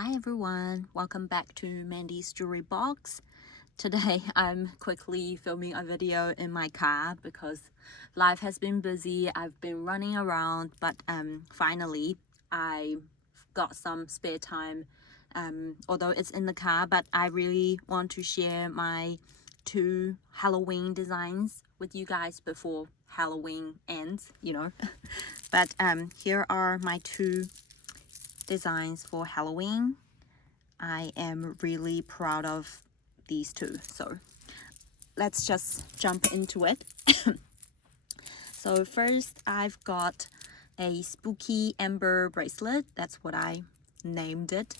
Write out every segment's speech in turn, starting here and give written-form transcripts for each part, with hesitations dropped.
Hi everyone, welcome back to Mandy's Jewelry Box. Today I'm quickly filming a video in my car because life has been busy. I've been running around, but finally I got some spare time, although it's in the car, but I really want to share my two Halloween designs with you guys before Halloween ends, but here are my two designs for Halloween. I am really proud of these two, so let's just jump into it. So first I've got a spooky amber bracelet. That's what I named it.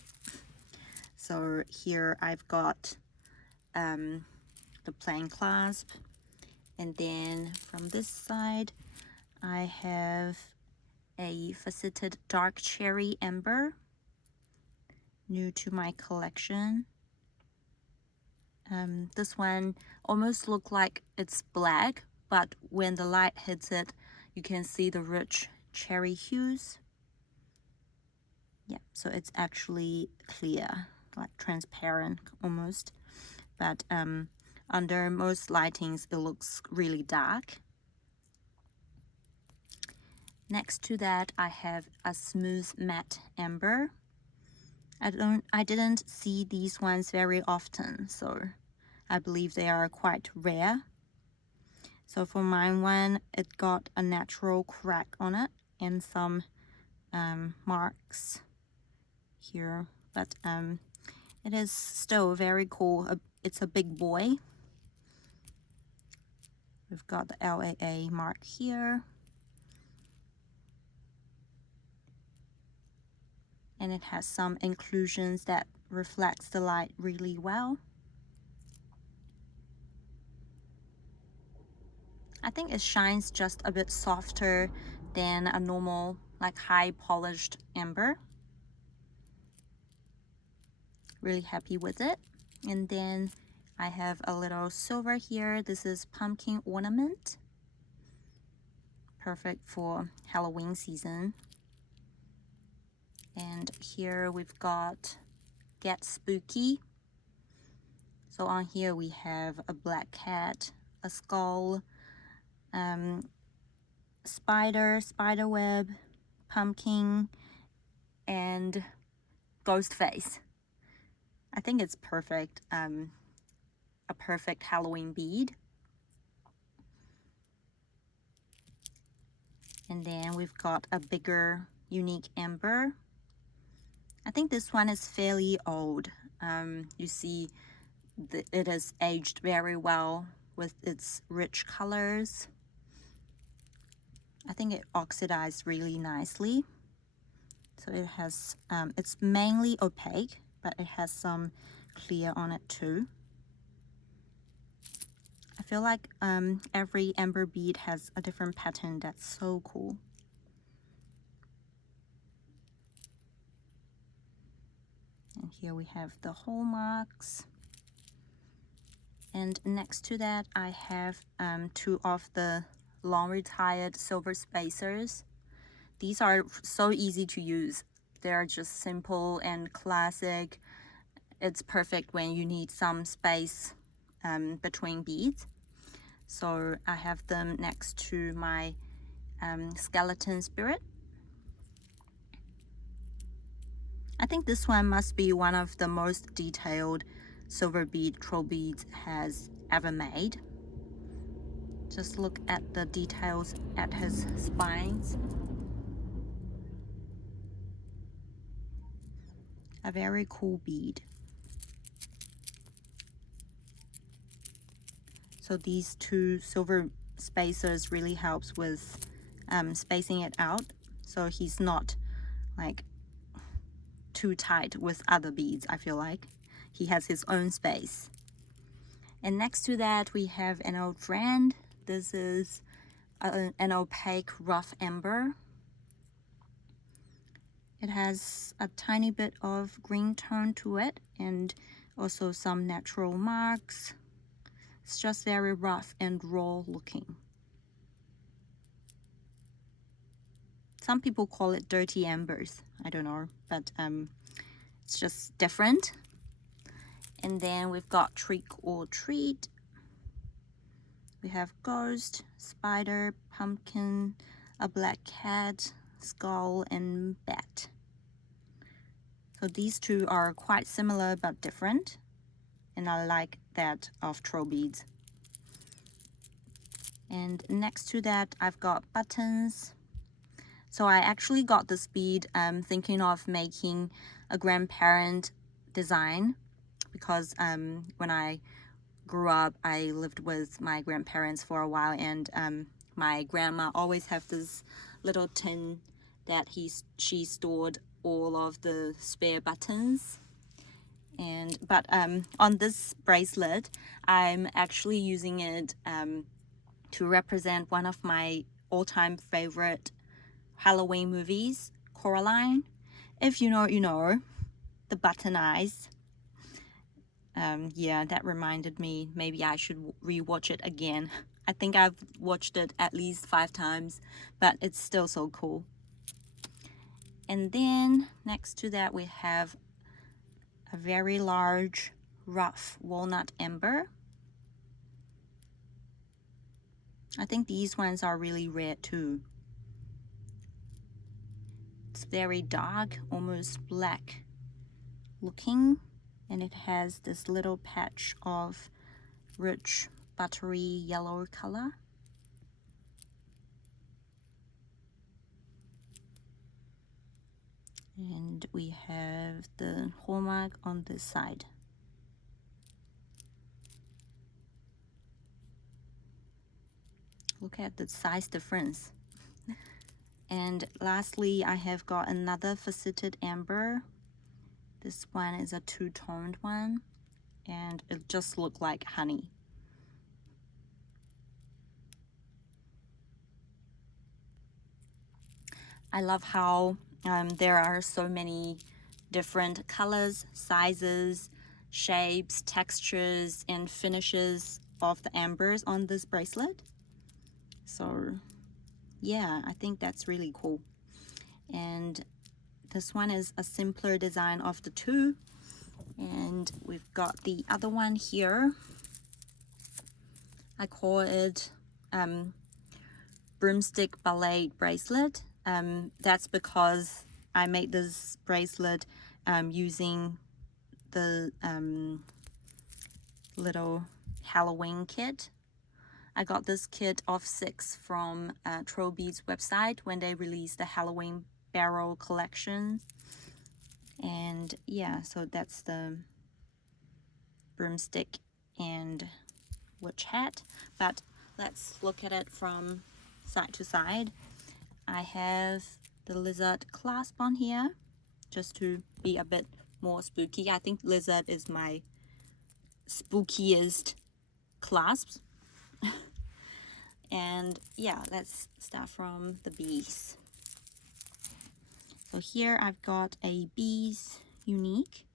So here I've got the plain clasp, and then from this side I have a faceted dark cherry amber, new to my collection. This one almost looks like it's black, but when the light hits it, you can see the rich cherry hues. Yeah, so it's actually clear, like transparent almost, but under most lightings it looks really dark. Next to that I have a smooth matte amber. I didn't see these ones very often, so I believe they are quite rare. So for mine one, it got a natural crack on it and some marks here, but it is still very cool. It's a big boy. We've got the LAA mark here, and it has some inclusions that reflects the light really well. I think it shines just a bit softer than a normal, like high polished amber. Really happy with it. And then I have a little silver here. This is pumpkin ornament, perfect for Halloween season. And here we've got Get Spooky. So on here we have a black cat, a skull, spider web, pumpkin, and ghost face. I think it's perfect, a perfect Halloween bead. And then we've got a bigger unique amber. I think this one is fairly old. You see it is aged very well with its rich colors. I think it oxidized really nicely. So it has, it's mainly opaque, but it has some clear on it too. I feel like every amber bead has a different pattern. That's so cool. And here we have the hallmarks. And next to that, I have two of the long retired silver spacers. These are so easy to use. They're just simple and classic. It's perfect when you need some space between beads. So I have them next to my skeleton spirit. I think this one must be one of the most detailed silver bead Trollbeads has ever made. Just look at the details at his spines. A very cool bead. So these two silver spacers really helps with spacing it out, so he's not like too tight with other beads. I feel like he has his own space. And next to that we have an old friend. This is an opaque rough amber. It has a tiny bit of green tone to it and also some natural marks. It's just very rough and raw looking. Some people call it dirty ambers. I don't know, but It's just different. And then we've got trick or treat. We have ghost, spider, pumpkin, a black cat, skull, and bat. So these two are quite similar but different, and I like that of Trollbeads. And next to that, I've got buttons. So I actually got this bead thinking of making a grandparent design, because when I grew up, I lived with my grandparents for a while, and my grandma always have this little tin that she stored all of the spare buttons. But on this bracelet, I'm actually using it to represent one of my all-time favorite Halloween movies, Coraline. If you know, you know, the button eyes. Yeah, that reminded me, maybe I should rewatch it again. I think I've watched it at least 5 times, but it's still so cool. And then next to that, we have a very large rough walnut amber. I think these ones are really rare too. It's very dark, almost black looking, and it has this little patch of rich buttery yellow color. And we have the hallmark on this side. Look at the size difference. And lastly, I have got another faceted amber. This one is a two-toned one, and it just looks like honey. I love how there are so many different colors, sizes, shapes, textures, and finishes of the ambers on this bracelet. So yeah, I think that's really cool. And this one is a simpler design of the two. And we've got the other one here. I call it Broomstick Ballet bracelet. That's because I made this bracelet using the little Halloween kit. I got this kit of 6 from Trollbeads website when they released the Halloween barrel collection. And yeah, so that's the broomstick and witch hat. But let's look at it from side to side. I have the lizard clasp on here, just to be a bit more spooky. I think lizard is my spookiest clasp. And yeah, let's start from the bees. So here I've got a bees unique.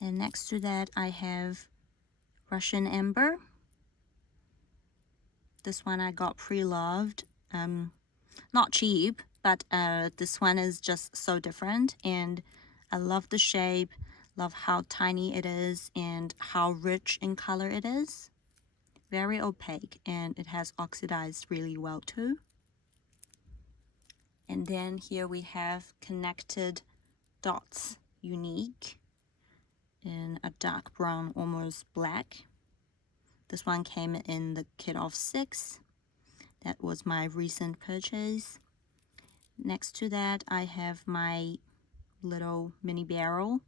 And next to that I have Russian amber. This one I got pre-loved. Not cheap, but this one is just so different, and I love the shape, love how tiny it is, and how rich in color it is. Very opaque, and it has oxidized really well too. And then here we have connected dots unique in a dark brown, almost black. This one came in the kit of 6. That was my recent purchase. Next to that, I have my little mini barrel.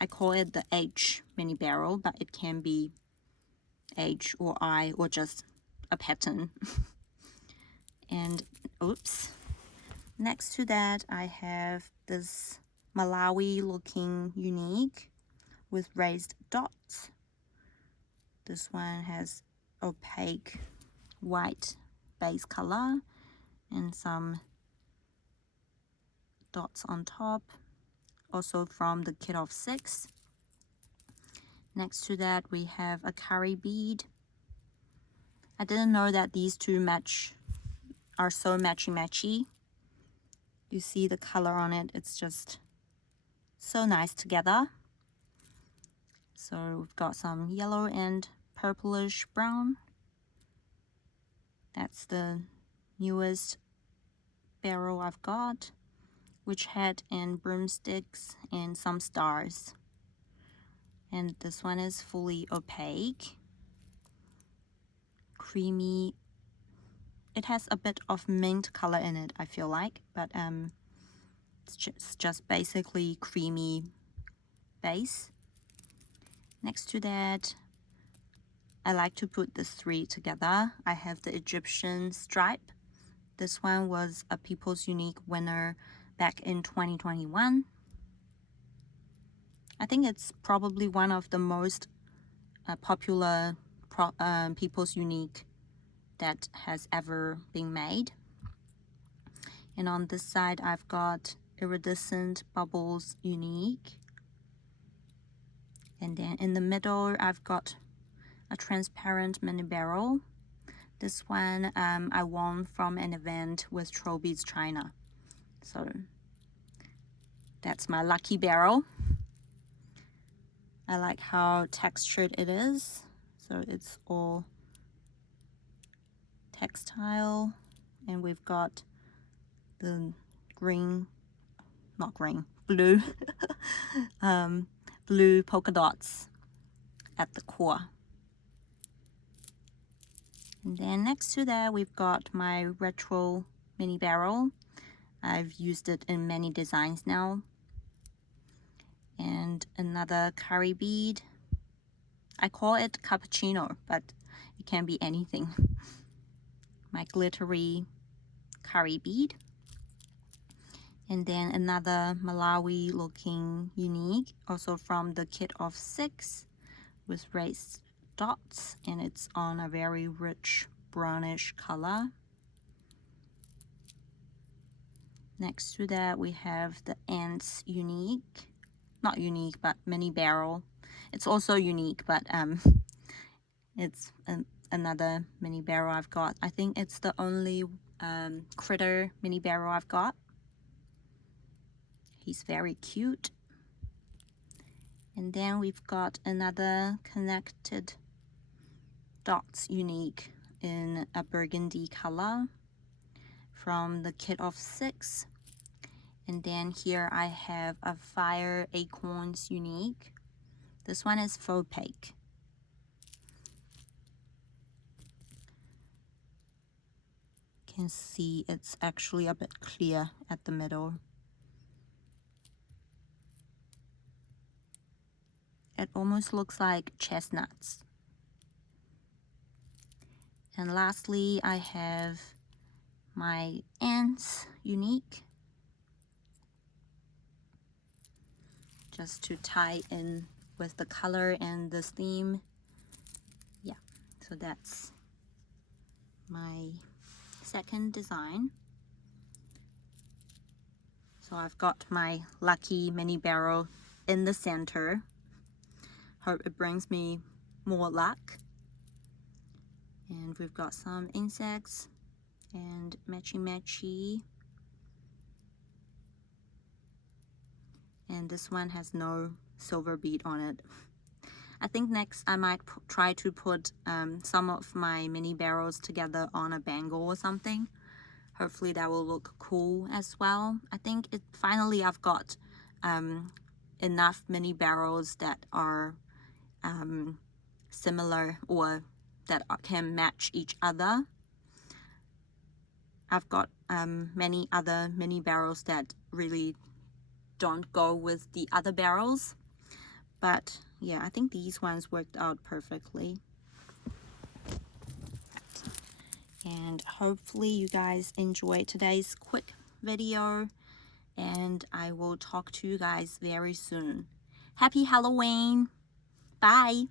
I call it the H mini barrel, but it can be H or I or just a pattern. And oops. Next to that, I have this Malawi looking unique with raised dots. This one has opaque white base color and some dots on top, also from the kit of 6. Next to that we have a curry bead. I didn't know that these two match are so matchy. You see the color on it, it's just so nice together. So we've got some yellow and purplish brown. That's the newest barrel I've got, witch hat and broomsticks and some stars. And this one is fully opaque, creamy. It has a bit of mint color in it, I feel like, but it's just basically creamy base. Next to that, I like to put the three together. I have the Egyptian stripe. This one was a People's Unique winner back in 2021. I think it's probably one of the most popular People's Unique that has ever been made. And on this side, I've got Iridescent Bubbles Unique. And then in the middle, I've got a transparent mini barrel. This one I won from an event with Trollbeads China. So that's my lucky barrel. I like how textured it is. So it's all textile, and we've got the blue blue polka dots at the core. And then next to that, we've got my retro mini barrel. I've used it in many designs now. And another curry bead. I call it cappuccino, but it can be anything. My glittery curry bead. And then another Malawi looking unique, also from the kit of 6 with raised dots, and it's on a very rich brownish color. Next to that, we have the ants unique, not unique, but mini barrel. It's also unique, but it's another mini barrel I've got. I think it's the only critter mini barrel I've got. He's very cute. And then we've got another connected dots unique in a burgundy color from the kit of 6. And then here I have a fire acorns unique. This one is Opaque. You can see it's actually a bit clear at the middle. It almost looks like chestnuts. And lastly, I have my ants unique, just to tie in with the color and the theme. Yeah, so that's my second design. So I've got my lucky mini barrel in the center. Hope it brings me more luck. And we've got some insects and matchy. And this one has no silver bead on it. I think next I might try to put some of my mini barrels together on a bangle or something. Hopefully that will look cool as well. I think finally I've got enough mini barrels that are similar or that can match each other. I've got many other mini barrels that really don't go with the other barrels, but yeah, I think these ones worked out perfectly. And hopefully you guys enjoyed today's quick video, and I will talk to you guys very soon. Happy Halloween! Bye!